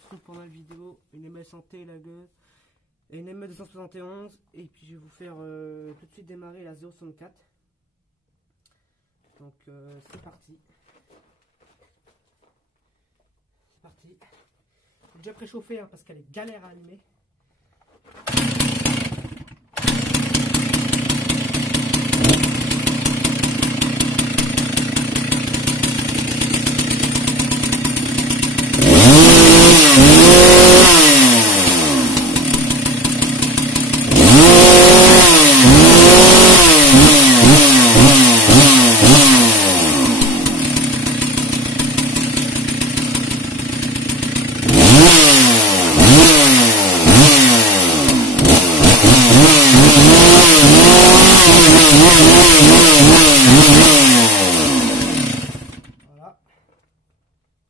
se retrouve pour ma vidéo, une MS200T la gueule, et une MS271, et puis je vais vous faire tout de suite démarrer la 064. Donc c'est parti. C'est parti. Faut déjà préchauffer hein, parce qu'elle est galère à allumer. Voilà.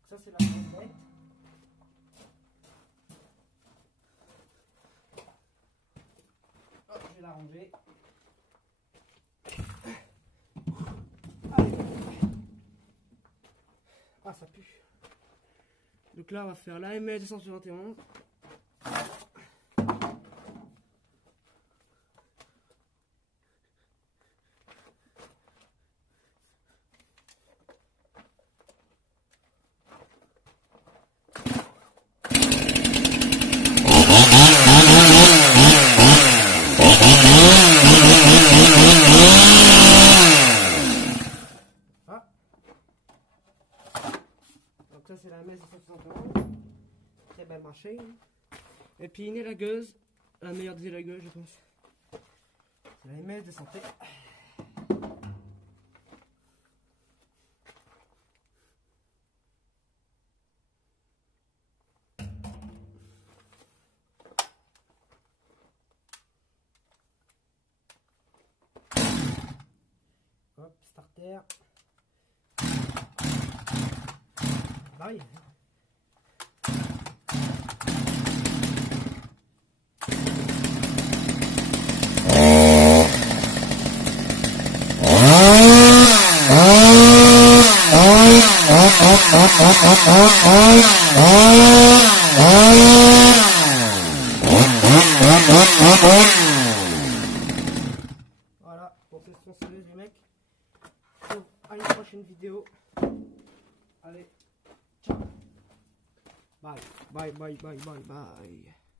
Ça c'est la complète. Hop, je vais la ranger. Allez. Ah, ça pue. Donc là on va faire la MS271. Donc ça c'est la MS271, très belle machine. Et puis une élagueuse, la meilleure des élagueuses je pense. C'est la MS200T. Hop, starter. Bye. Voilà pour cette tronçonneuse les mecs. Donc, à une prochaine vidéo. Allez, ciao. Bye, bye, bye, bye, bye, bye.